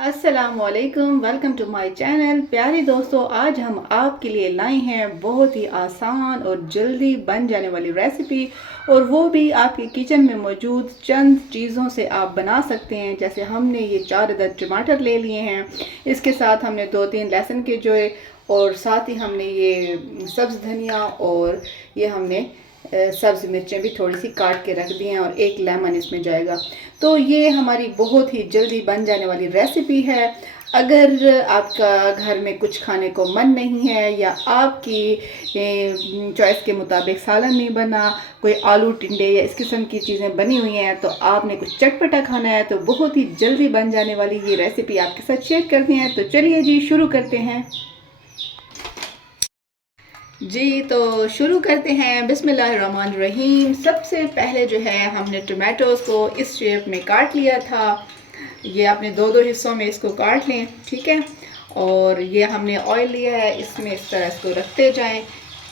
अस्सलामुअलैकुम, welcome to my channel. प्यारे दोस्तों, आज हम आपके लिए लाए हैं बहुत ही आसान और जल्दी बन जाने वाली रेसिपी, और वो भी आपके किचन में मौजूद चंद चीज़ों से आप बना सकते हैं। जैसे हमने ये 4 अदद टमाटर ले लिए हैं, इसके साथ हमने 2-3 लहसुन के जोए, और साथ ही हमने ये सब्ज़ धनिया और ये हमने सब्ज़ मिर्चें भी थोड़ी सी काट के रख दी हैं, और एक लेमन इसमें जाएगा। तो ये हमारी बहुत ही जल्दी बन जाने वाली रेसिपी है। अगर आपका घर में कुछ खाने को मन नहीं है, या आपकी चॉइस के मुताबिक सालन नहीं बना, कोई आलू टिंडे या इस किस्म की चीज़ें बनी हुई हैं, तो आपने कुछ चटपटा खाना है, तो बहुत ही जल्दी बन जाने वाली ये रेसिपी आपके साथ शेयर करते हैं। तो चलिए जी, शुरू करते हैं। जी, तो शुरू करते हैं। बिस्मिल्लाहिर्रहमानिर्रहीम। सबसे पहले जो है हमने टमाटोज़ को इस शेप में काट लिया था। ये आपने दो दो हिस्सों में इसको काट लें, ठीक है। और ये हमने ऑयल लिया है, इसमें इस तरह इसको रखते जाएं,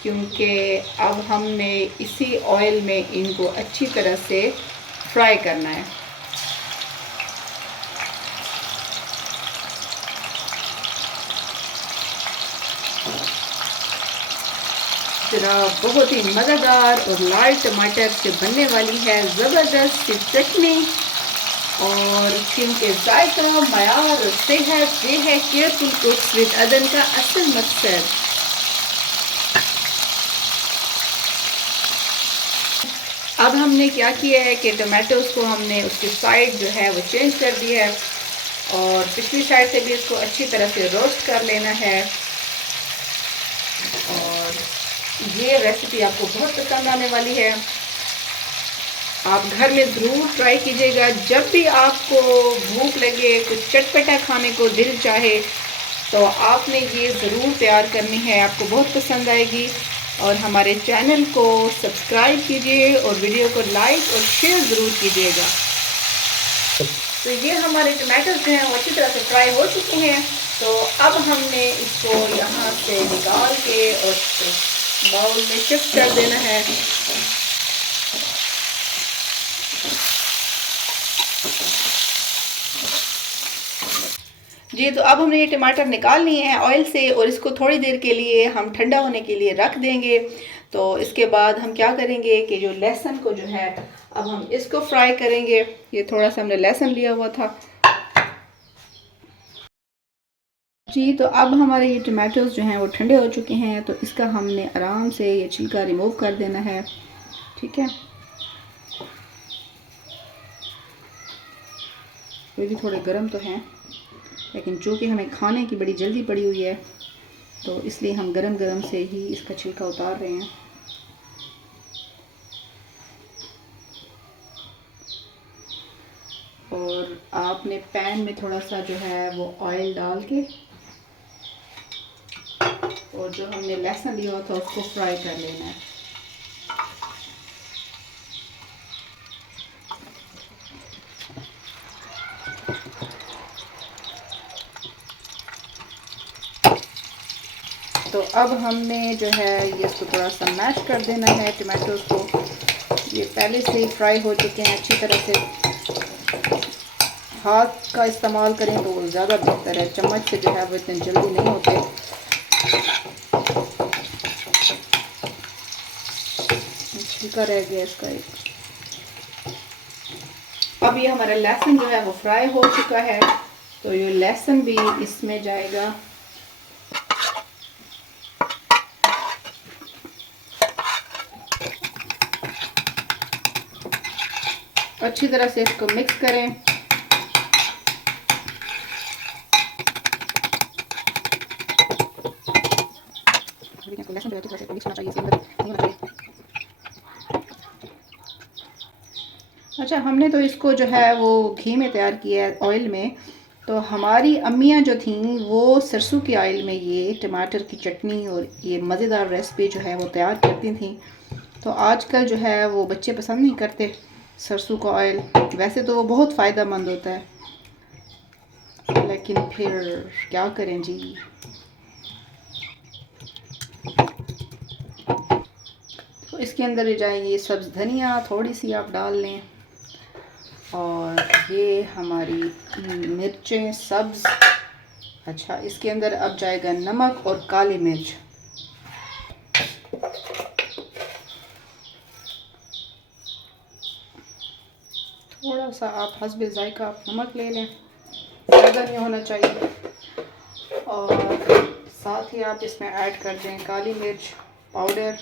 क्योंकि अब हमने इसी ऑयल में इनको अच्छी तरह से फ्राई करना है। जरा बहुत ही मज़ेदार और लाल टमाटर से बनने वाली है ज़बरदस्त सी चटनी। और क्योंकि जायका, मयार और सेहत, ये है केयरफुल कुक्स विद अदन का असल मकसद। अब हमने क्या किया है कि टमाटोज़ को हमने उसकी साइड जो है वो चेंज कर दी है, और पिछली साइड से भी इसको अच्छी तरह से रोस्ट कर लेना है। और ये रेसिपी आपको बहुत पसंद आने वाली है। आप घर में ज़रूर ट्राई कीजिएगा। जब भी आपको भूख लगे, कुछ चटपटा खाने को दिल चाहे, तो आपने ये ज़रूर तैयार करनी है, आपको बहुत पसंद आएगी। और हमारे चैनल को सब्सक्राइब कीजिए और वीडियो को लाइक और शेयर ज़रूर कीजिएगा। तो ये हमारे टमाटर जो हैं वो अच्छी तरह से फ्राई हो चुके हैं। तो अब हमने इसको यहाँ से निकाल के और बाउल में शिफ्ट कर देना है। जी, तो अब हमने ये टमाटर निकाल लिए हैं ऑयल से, और इसको थोड़ी देर के लिए हम ठंडा होने के लिए रख देंगे। तो इसके बाद हम क्या करेंगे कि जो लहसुन को जो है, अब हम इसको फ्राई करेंगे। ये थोड़ा सा हमने लहसुन लिया हुआ था। जी, तो अब हमारे ये टमाटोज़ जो हैं वो ठंडे हो चुके हैं, तो इसका हमने आराम से ये छिलका रिमूव कर देना है, ठीक है। ये भी थोड़े गर्म तो हैं, लेकिन चूँकि हमें खाने की बड़ी जल्दी पड़ी हुई है, तो इसलिए हम गरम गरम से ही इसका छिलका उतार रहे हैं। और आपने पैन में थोड़ा सा जो है वो ऑयल डाल के, और जो हमने लहसुन लिया था उसको फ्राई कर लेना है। तो अब हमने जो है ये इसको थोड़ा सा मैश कर देना है टमाटोज़ को। ये पहले से ही फ्राई हो चुके हैं अच्छी तरह से। हाथ का इस्तेमाल करें तो वो ज़्यादा बेहतर है, चम्मच से जो है वो इतने जल्दी नहीं होते। छिलका रह गया इसका एक। अब ये हमारा लहसुन जो है वो फ्राई हो चुका है, तो ये लहसुन भी इसमें जाएगा। अच्छी तरह से इसको मिक्स करें। लहसुन जो है थोड़ा सा मिक्स होना चाहिए, इसके अंदर नहीं होना चाहिए। अच्छा, हमने तो इसको जो है वो घी में तैयार किया है, ऑयल में। तो हमारी अम्मियाँ जो थीं वो सरसों के ऑयल में ये टमाटर की चटनी और ये मज़ेदार रेसिपी जो है वो तैयार करती थीं। तो आजकल जो है वो बच्चे पसंद नहीं करते सरसों का ऑयल। वैसे तो वो बहुत फ़ायदेमंद होता है, लेकिन फिर क्या करें जी। तो इसके अंदर जाएंगे सब्ज़ धनिया, थोड़ी सी आप डाल लें, और ये हमारी मिर्चें सब्ज़। अच्छा, इसके अंदर अब जाएगा नमक और काली मिर्च। थोड़ा सा आप हस्बे ज़ायका आप नमक ले लें, ज़्यादा नहीं होना चाहिए। और साथ ही आप इसमें ऐड कर दें काली मिर्च पाउडर